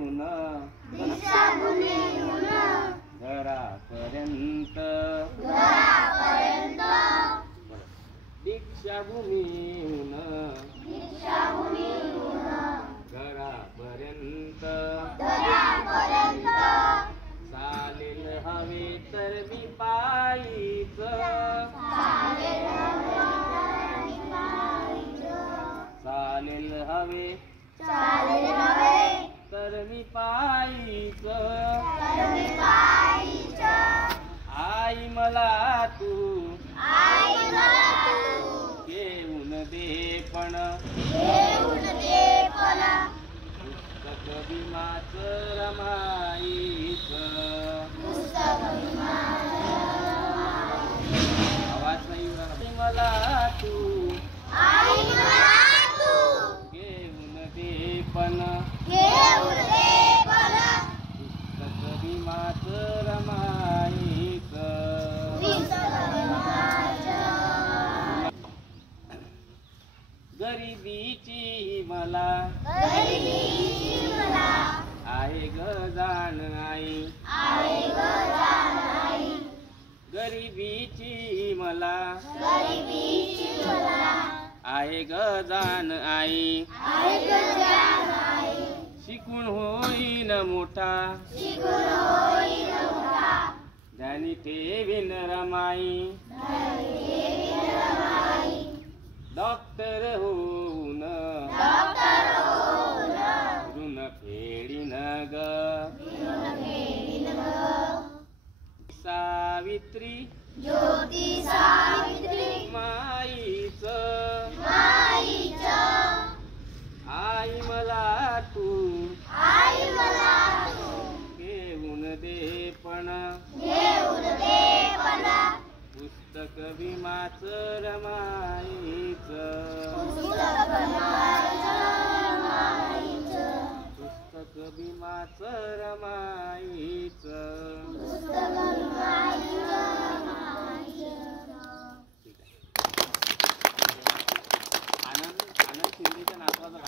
येऊन घरापर्यंत दीक्षाभूमी येऊन घरापर्यंत चालेल हवे तर मी पायीच चालेल हवे तर मी पायीच आई मला तू घेऊन दे पण पुस्तक भीमाच रमाईच आवाज नाही मला तू घेऊन दे पण पुस्तक भीमाच रमाईच गरिबीची मला आहे ग जाण आई गरिबीची मला आहे ग जाण आई शिकून होईन मोठा ध्यानी ठेवीन रमाई डॉक्टर होऊन ऋण फेडीन ग सावित्री माईच आई मला तू घेऊन दे पण पुस्तक भीमाच रमाईच